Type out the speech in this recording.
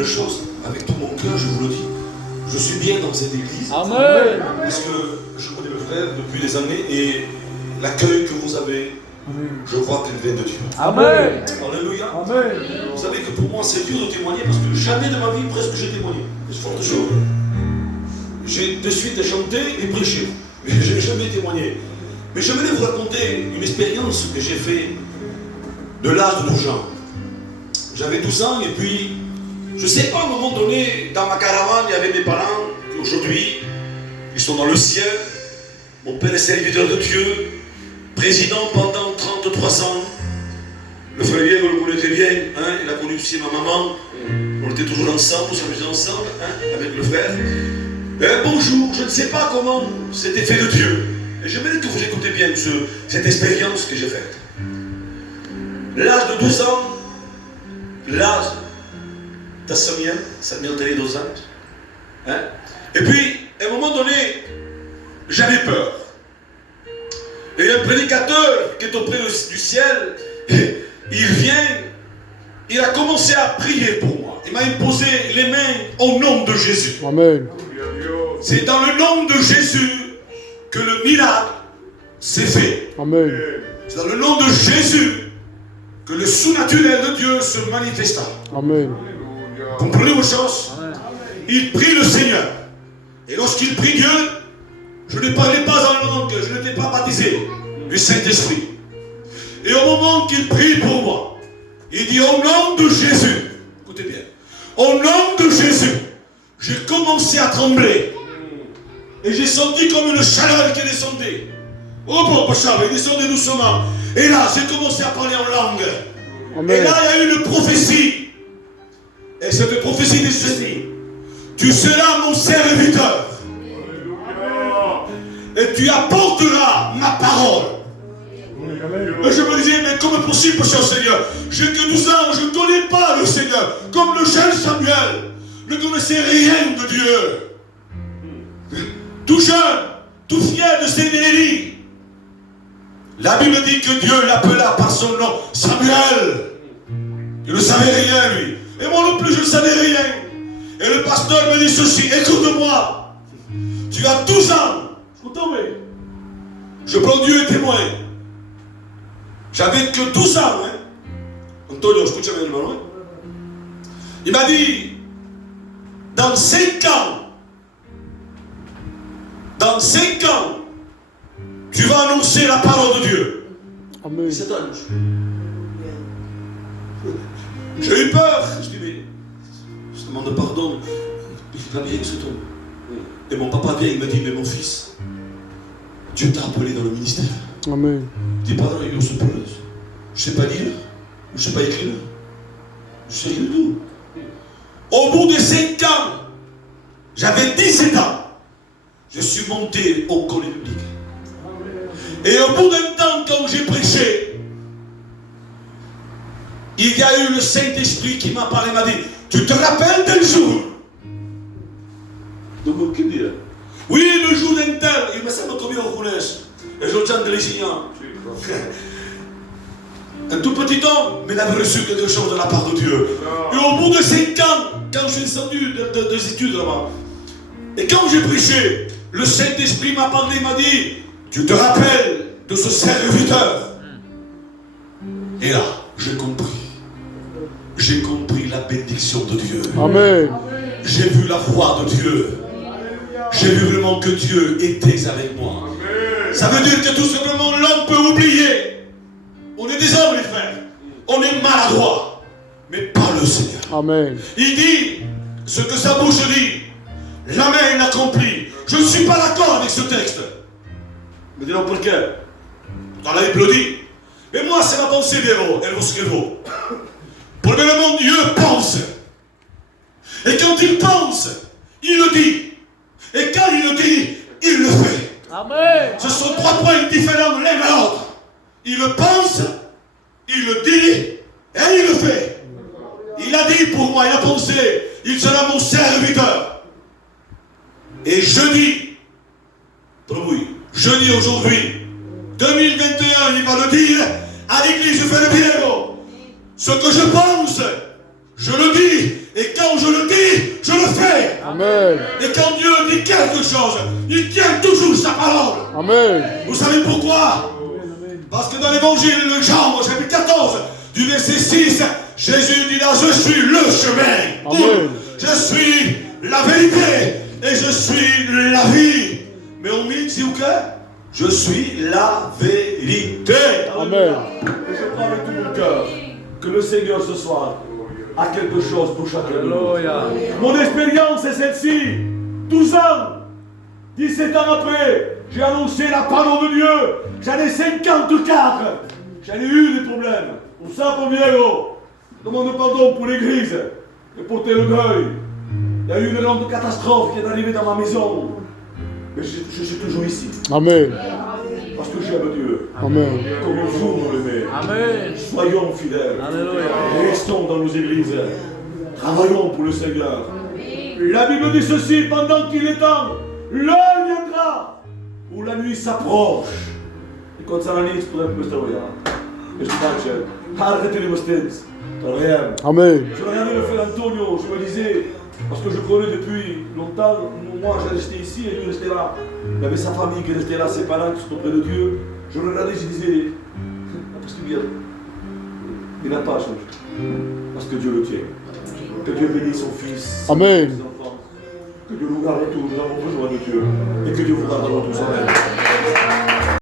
une chose, avec tout mon cœur, je vous le dis. Je suis bien dans cette église. Amen. Parce que je connais le frère depuis des années et l'accueil que vous avez, je crois qu'il vient de Dieu. Amen. Alléluia. Amen. Vous savez que pour moi c'est dur de témoigner parce que jamais de ma vie presque j'ai témoigné. C'est forte chose. J'ai de suite chanté et prêché. Mais je n'ai jamais témoigné. Mais je voulais vous raconter une expérience que j'ai faite de l'âge de 12 ans. J'avais 12 ans et puis, je ne sais pas, à un moment donné, dans ma caravane, il y avait mes parents qui aujourd'hui, ils sont dans le ciel. Mon père est serviteur de Dieu, président pendant 33 ans. Le frère Diego le connaît très bien, hein, il a connu aussi ma maman. On était toujours ensemble, on s'amusait ensemble, hein, avec le frère. Et un bonjour, je ne sais pas comment c'était fait de Dieu. Et j'aimerais que vous écoutez bien cette expérience que j'ai faite. L'âge de 12 ans, l'âge de Samuel tenait 12 ans. Hein? Et puis, à un moment donné, j'avais peur. Et un prédicateur qui est auprès du ciel, il vient, il a commencé à prier pour moi. Il m'a imposé les mains au nom de Jésus. Amen. C'est dans le nom de Jésus que le miracle s'est fait. Amen. C'est dans le nom de Jésus que le surnaturel de Dieu se manifesta. Amen. Comprenez vos choses? Il prie le Seigneur. Et lorsqu'il prie Dieu, je ne parlais pas en langue, je n'étais pas baptisé du Saint-Esprit. Et au moment qu'il prie pour moi, il dit au nom de Jésus, écoutez bien, au nom de Jésus, j'ai commencé à trembler. Et j'ai senti comme une chaleur qui descendait. Oh bon, il descendait doucement. Et là, j'ai commencé à parler en langue. Amen. Et là, il y a eu une prophétie. Et cette prophétie dit ceci: tu seras mon serviteur. Et tu apporteras ma parole. Et je me disais, mais comment est possible, cher Seigneur? J'ai que 12 ans, je ne connais pas le Seigneur. Comme le jeune Samuel ne connaissait rien de Dieu. Tout jeune, tout fier de ses Élie. La Bible dit que Dieu l'appela par son nom Samuel. Il ne savait rien, lui. Et moi non plus, je ne savais rien. Et le pasteur me dit ceci: écoute-moi, tu as 12 ans. Je prends Dieu témoin. J'avais que 12 ans. Hein? Antonio, escucha bien, hermano. Il m'a dit, dans 5 ans, tu vas annoncer la parole de Dieu. Amen. J'ai eu peur. Je dis, mais je demande pardon. Il va bien, ce ton. Et mon papa vient, il me dit, mais mon fils, Dieu t'a appelé dans le ministère. Amen. Il dit, pardon, il se pose. Je ne sais pas lire, je ne sais pas écrire. Je sais rien du tout. Au bout de 5 ans, j'avais 17 ans. Je suis monté au collège public. Et au bout d'un temps, quand j'ai prêché, il y a eu le Saint-Esprit qui m'a parlé, m'a dit, tu te rappelles d'un jour? Donc, qui dit? Oui, le jour d'un tel, il me semble combien on connaît. Et Jean de Lésignan. Un tout petit homme, mais il avait reçu quelque chose de la part de Dieu. Et au bout de 5 ans, quand je suis descendu des études là-bas, et quand j'ai prêché, le Saint-Esprit m'a parlé, m'a dit, tu te rappelles de ce serviteur? Et là, j'ai compris. J'ai compris la bénédiction de Dieu. Amen. J'ai vu la voix de Dieu. J'ai vu vraiment que Dieu était avec moi. Ça veut dire que tout simplement l'homme peut oublier. On est des hommes, les frères. On est maladroits. Mais pas le Seigneur. Amen. Il dit ce que sa bouche dit. Jamais il l'accomplit. Je ne suis pas d'accord avec ce texte. Mais dis-donc pourquoi? Dans la Bible dit. Mais moi, c'est ma pensée d'héros. Elle vaut ce qu'elle vaut. Pour le moment, Dieu pense. Et quand il pense, il le dit. Et quand il le dit, il le fait. Amen. Ce sont 3 points différents l'un à l'autre. Il le pense, il le dit, et il le fait. Il a dit pour moi, il a pensé, il sera mon serviteur. Et jeudi aujourd'hui, 2021, il va le dire à l'église Félix. Ce que je pense, je le dis. Et quand je le dis, je le fais. Amen. Et quand Dieu dit quelque chose, il tient toujours sa parole. Amen. Vous savez pourquoi? Parce que dans l'évangile de Jean, au chapitre 14, du verset 6, Jésus dit là, je suis le chemin. Amen. Je suis la vérité et je suis la vie. Mais on dit, s'il vous plaît, je suis la vérité. Amen. Et je crois avec tout mon cœur que le Seigneur ce soir a quelque chose pour chacun de nous. Mon expérience est celle-ci. 12 ans, 17 ans après, j'ai annoncé la parole de Dieu. J'en ai 54. J'en ai eu des problèmes. Pour ça, pour Diego, demande pardon pour l'église et pour tes deuil. Il y a eu une grande catastrophe qui est arrivée dans ma maison. Mais je suis toujours ici. Amen. Parce que j'aime Dieu. Amen. Comme vous l'aimez. Amen. Soyons fidèles. Alléluia. Restons dans nos églises. Travaillons pour le Seigneur. La Bible dit ceci, pendant qu'il est temps, l'heure viendra où la nuit s'approche. Et quand ça la nuit, c'est pour un peu je arrêtez les mostens. Rien. Amen. Je regardais le frère Antonio, je me disais, parce que je connais depuis longtemps, moi j'ai resté ici et lui restait là. Il y avait sa famille qui restait là, ses parents qui sont auprès de Dieu. Je regardais, je disais, parce qu'il n'a pas changé. Parce que Dieu le tient. Que Dieu bénisse son fils, Amen. ses enfants. Que Dieu nous garde tous, nous avons besoin de Dieu. Et que Dieu vous gardera tous. Amen.